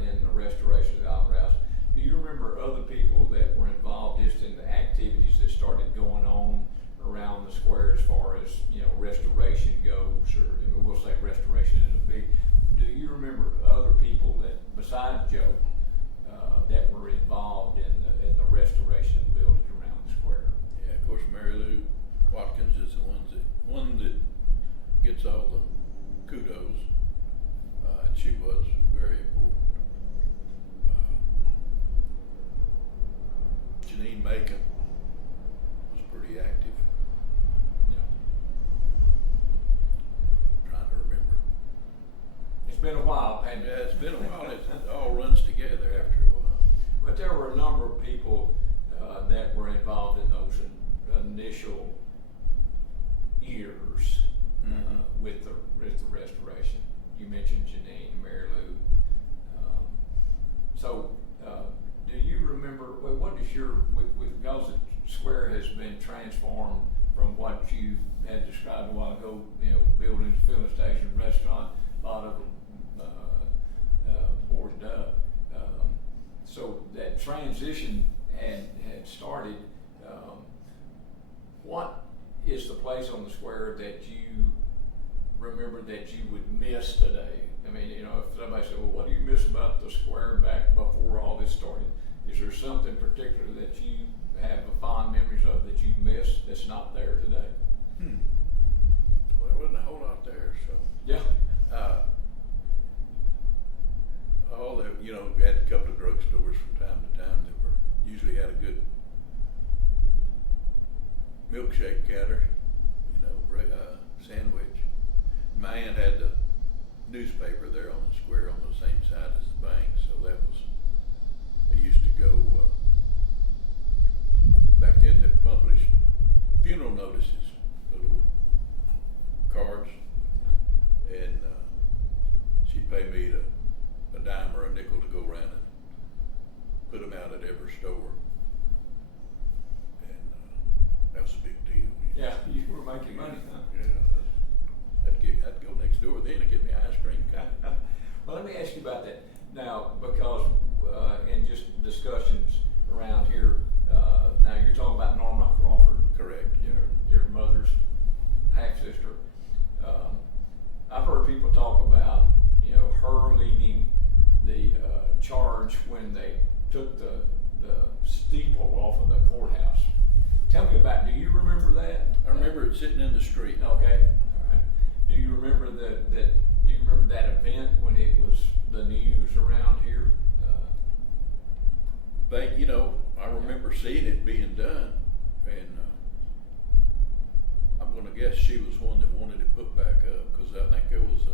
in the restoration of the Opera House. Do you remember other people that were involved just in the activities that started going on around the square as far as, you know, restoration goes, or we'll say restoration in a big, do you remember other people that, besides Joe, that were involved in the restoration of the buildings around the square? Yeah, of course, Mary Lou Watkins is the one that gets all the kudos, and she was very important. Janine Macon was pretty active. Yeah. Trying to remember. It's been a while, and Yeah, it's been a while. It all runs together after a while. but there were a number of people that were involved in those initial years with the restoration. You mentioned Janine and Mary Lou. Do you remember, what is because the square has been transformed from what you had described a while ago, you know, buildings, filling station, restaurant, a lot of them boarded up. So that transition had started. What is the place on the square that you remember that you would miss today? I mean, you know, if somebody said, well, what do you miss about the square back before all this started? Is there something particular that you have fond memories of that you miss that's not there today? Well, there wasn't a whole lot there, so. Yeah. All the, you know, we had a couple of drugstores from time to time that usually had a good milkshake counter, you know, sandwich. My aunt had the newspaper there on the square on the same side as the bank, so that was, they used to go, back then they published funeral notices, little cards, and she'd pay me a dime or a nickel to go around and put them out at every store, and that was a big deal. Yeah, you were making money, huh? Yeah, I'd go next door then and get me an ice cream cone. Well, let me ask you about that now, because in just discussions around here, now you're talking about Norma Crawford. Correct. Your mother's half sister. I've heard people talk about, you know, her leading the charge when they took the steeple off of the courthouse. Tell me about, do you remember that? I remember it sitting in the street. Okay, all right. Do you remember do you remember that event when it was the news around here? seeing it being done, and I'm gonna guess she was one that wanted it put back up, cause I think there was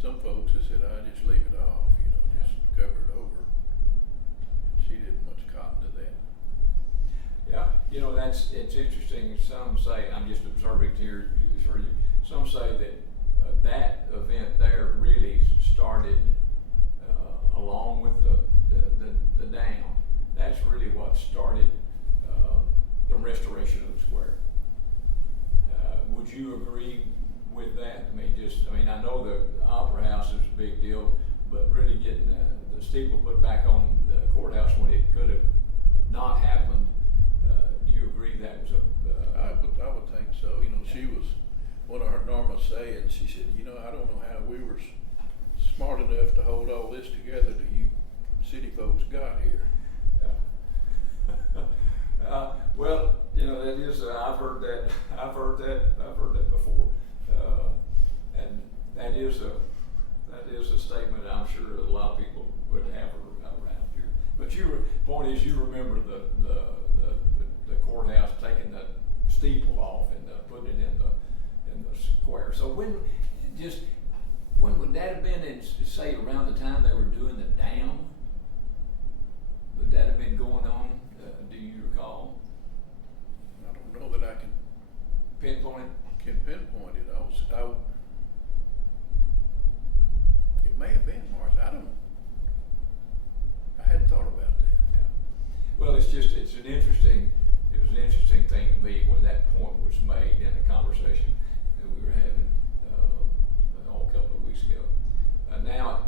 some folks that said, I just leave it off, you know, just cover it over. And she didn't much cotton to that. Yeah, you know, it's interesting. Some say, I'm just observing here, some say that that event there really started along with the dam. That's really what started the restoration of the square. Would you agree with that? I know the Opera House is a big deal, but really getting the steeple put back on the courthouse when it could have not happened, do you agree that was I would think so. You know, she was one of her normal sayings. She said, you know, I don't know how we were smart enough to hold all this together till you city folks got here. Well, you know, that is, I've heard that before, and that is a statement I'm sure a lot of people would have around here. But point is, you remember the courthouse taking the steeple off and putting it in the square. So when would that have been? Say around the time they were doing the dam? Would that have been going on? Do you recall? I don't know that I can pinpoint it. It may have been Maurice. I hadn't thought about that. Yeah. Well, it was an interesting thing to me when that point was made in a conversation that we were having a couple of weeks ago. Now,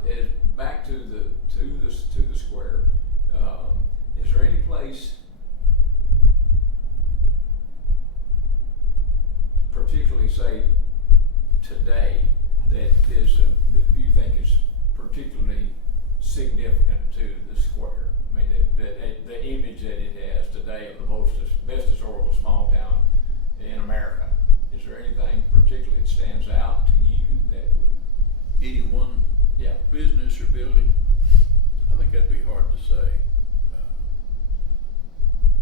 back to the square. Is there any place, particularly say today, that you think is particularly significant to the square? I mean, the image that it has today of the best historical small town in America. Is there anything particularly that stands out to you that would? Any one Yeah. business or building? I think that'd be hard to say.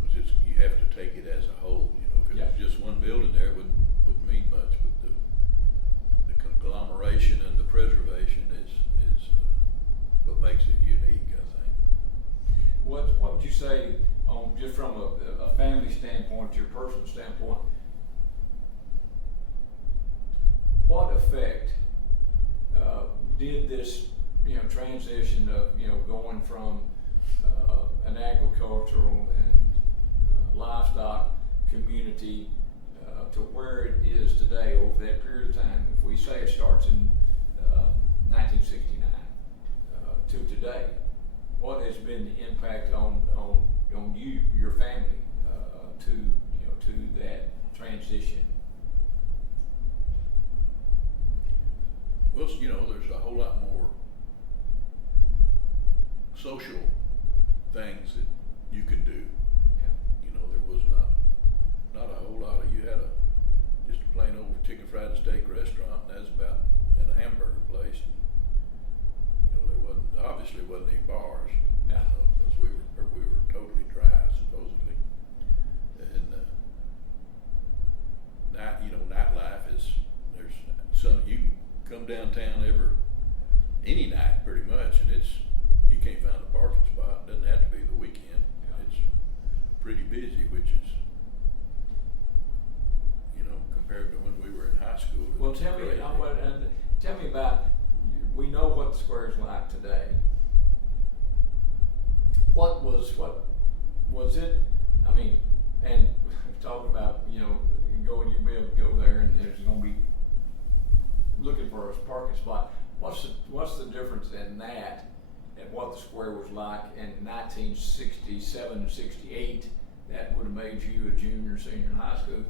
Because you have to take it as a whole. You know, if it was just one building there, it wouldn't mean much. But the conglomeration and the preservation is what makes it unique, I think. What would you say, just from a family standpoint, your personal standpoint, what effect did this, transition of, going from an agricultural and livestock community to where it is today over that period of time? If we say it starts in 1969 to today, what has been the impact on you, your family, to that transition? Well, there's a whole lot more social things that you can do. Yeah. There was not a whole lot of, you had just a plain old chicken fried steak restaurant, and that's about, and a hamburger place. And, there obviously wasn't any bars. Yeah. Because we were totally dry, supposedly. And nightlife is, there's you can come downtown any night pretty much, and you can't find a parking spot. It doesn't have to be the weekend. Yeah. It's pretty busy, which is, compared to when we were in high school. Well, tell me about, we know what the square is like today. What was it? I mean, and talking about, you be able to go there and there's going to be looking for a parking spot. What's the difference in that and what the square was like in 1967, 68? That would have made you a junior, senior in high school.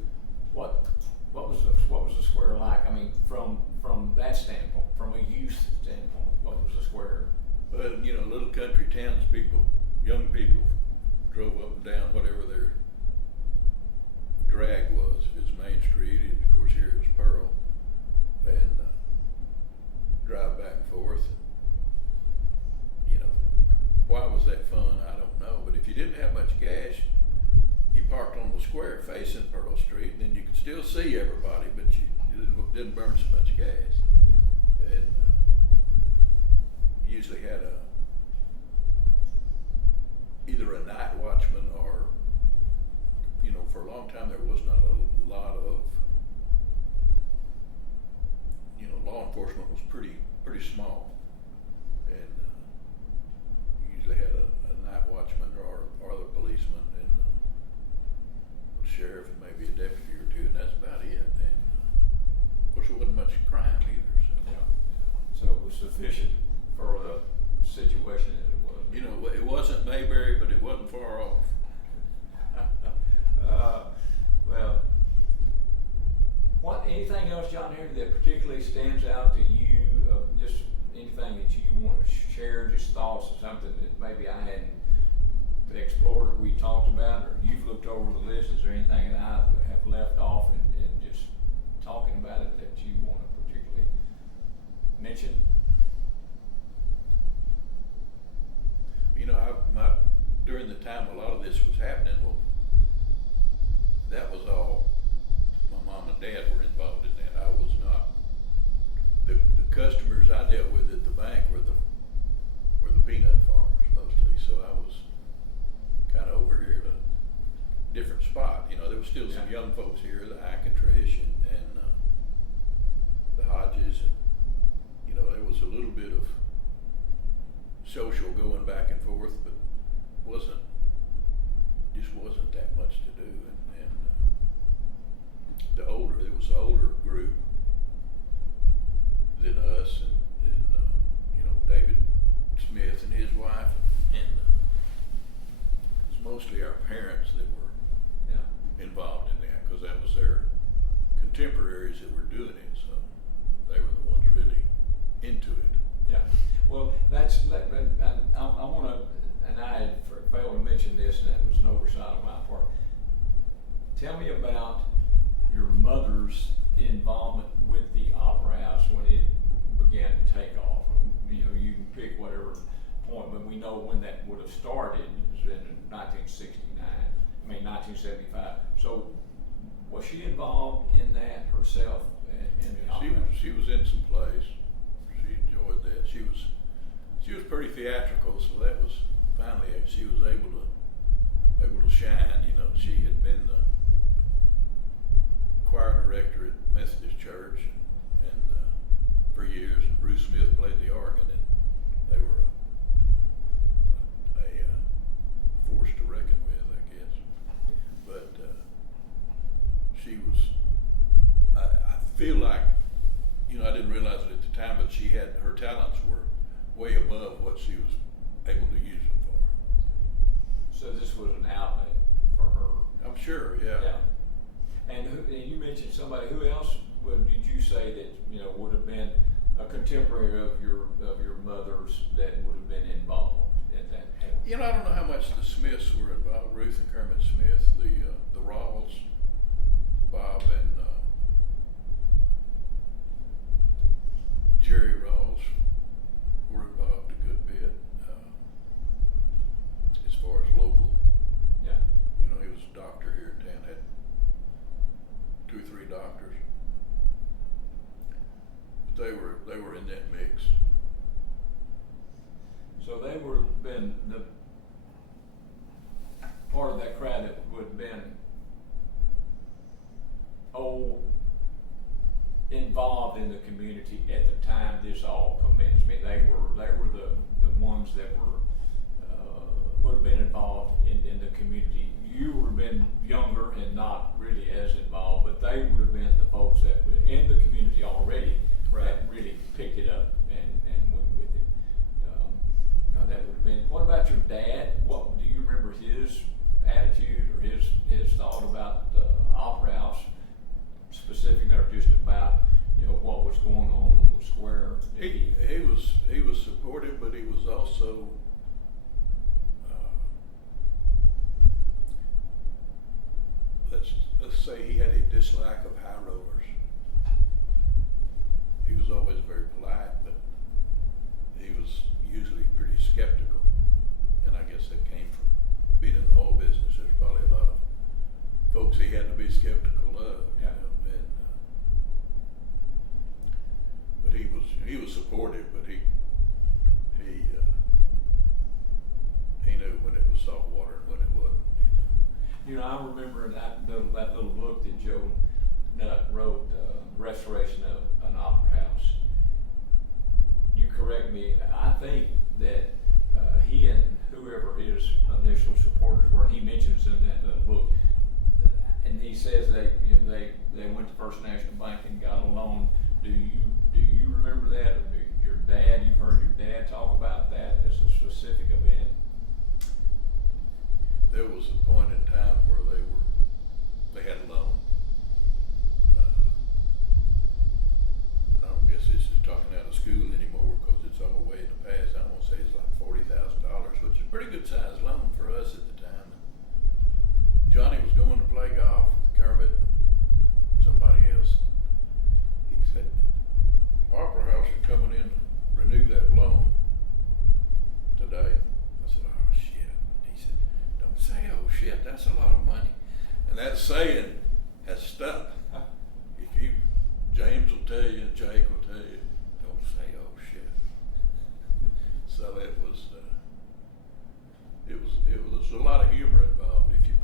What was the square like? I mean, from that standpoint, from a youth standpoint, what was the square? Well, little country towns young people drove up and down whatever their drag was. If it's Main Street, and of course here it was Pearl, and drive back and forth. Why was that fun? I don't know. But if you didn't have much cash, parked on the square facing Pearl Street, and then you could still see everybody, but you didn't burn so much gas. And usually had either a night watchman or, you know, for a long time there was not a lot of, you know, law enforcement was pretty small, and usually had a night watchman or the policeman and the sheriff and maybe a deputy or two, and that's about it. And of course there wasn't much crime either. So. Yeah. So it was sufficient for the situation as it was. You know, it wasn't Mayberry, but it wasn't far off. Well, anything else, John Henry, that particularly stands out to you? Just anything that you want to share, just thoughts or something that maybe I hadn't explored or we talked about, or you've looked over the list. Is there anything that I have left off and just talking about it that you want to particularly mention? You know, during the time a lot of this was happening, well, that was all, my mom and dad were involved in that. I was not. The customers I dealt with at the bank were the peanut farmers mostly, so I was kind of over here at a different spot. You know, there was still some young folks here, the Trish and the Hodges, and you know, there was a little bit of social going back and forth, but just wasn't that much to do. And there was an older group than us, and you know, David Smith and his wife, and it was mostly our parents that were involved in that, because that was their contemporaries that were doing it, so they were the ones really into it. Yeah. Well, I want to, and I had failed to mention this, and that was an oversight on my part. Tell me about your mother's involvement with the Opera House when it began to take off. You know, you can pick whatever point, but we know when that would have started. It was in 1975. So, was she involved in that herself? She was in some plays. She enjoyed that. She was pretty theatrical, so that was finally she was able to shine. You know, she had been the choir director at Methodist Church and for years, and Bruce Smith played the organ, and they were a force to reckon with, I guess. But she was, I feel like, you know, I didn't realize it at the time, but her talents were way above what she was able to use them for. So this was an outlet for her. I'm sure, yeah. And you mentioned somebody. Who else did you say that would have been a contemporary of your mother's that would have been involved at that? You know, I don't know how much the Smiths were involved. Ruth and Kermit Smith, the Rawls, Bob and Jerry Rawls were involved a good bit. As far as local, you know, he was a doctor here in town. Had 2 or 3 doctors. But they were in that mix. So they would have been the part of that crowd that would have been involved in the community at the time this all commenced. I mean, they were the ones that would have been involved in the community. You would have been younger and not really as involved, but they would have been the folks that were in the community already that really picked it up and went with it. That would have been. What about your dad? What do you remember his attitude or his thought about the Opera House specifically, or just about what was going on the square? He was supportive, but he was also let's You know, I remember that little book that Joe Nutt wrote, Restoration of an Opera House. You correct me, I think that he and whoever his initial supporters were, and he mentions in that little book, and he says they went to First National Bank and got a loan. Do you remember that, or you've heard your dad talk about that as a specific event? There was a point in time where they had a loan. And I don't guess this is talking out of school anymore because it's all way in the past. I won't say it's like $40,000, which is a pretty good sized loan for us at the time. Johnny was going to play golf with Kermit and somebody else. He said, Opera House is coming in to renew that loan today. I said, oh shit. He said, don't say oh shit, that's a lot of money. And that saying has stuck. James will tell you, Jake will tell you, don't say oh shit. So it was a lot of humor involved. If you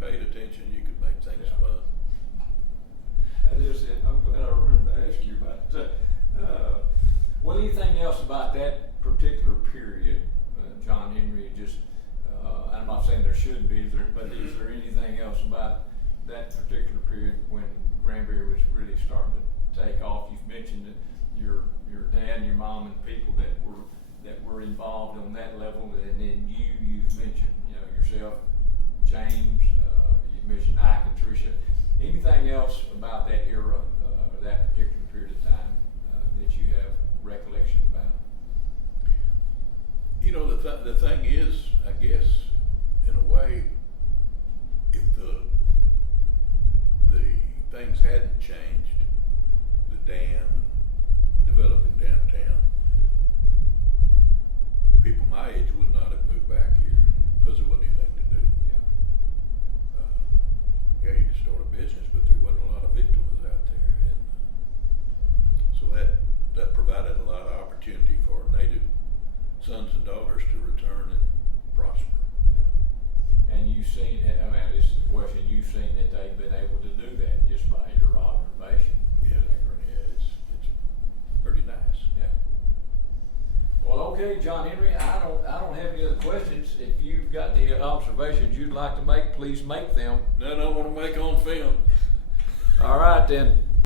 paid attention, you could make things fun. That is it. I'm glad I remember to ask you about that. Well, anything else about that particular period, John Henry? Just, I'm not saying there should be, but is there anything else about that particular period when Granbury was really starting to take off? You've mentioned that your dad and your mom and people that were involved on that level, and then you've mentioned yourself, James. You mentioned Ike and Tricia. Anything else about that era, that particular period of time, that you have recollection about? The thing is, I guess, in a way, if the things hadn't changed, the dam and developing downtown, people my age would not have moved back here because there wasn't anything to do. Yeah, you could start a business, but there wasn't a lot of victims out there, and so that provided a lot of opportunity for native sons and daughters to return and prosper. And you've seen, this is a question, you've seen that they've been able to do that just by your observation. Yeah, it's pretty nice. Yeah. Well, okay, John Henry, I don't have any other questions. If you've got any observations you'd like to make, please make them. None I want to make on film. All right then.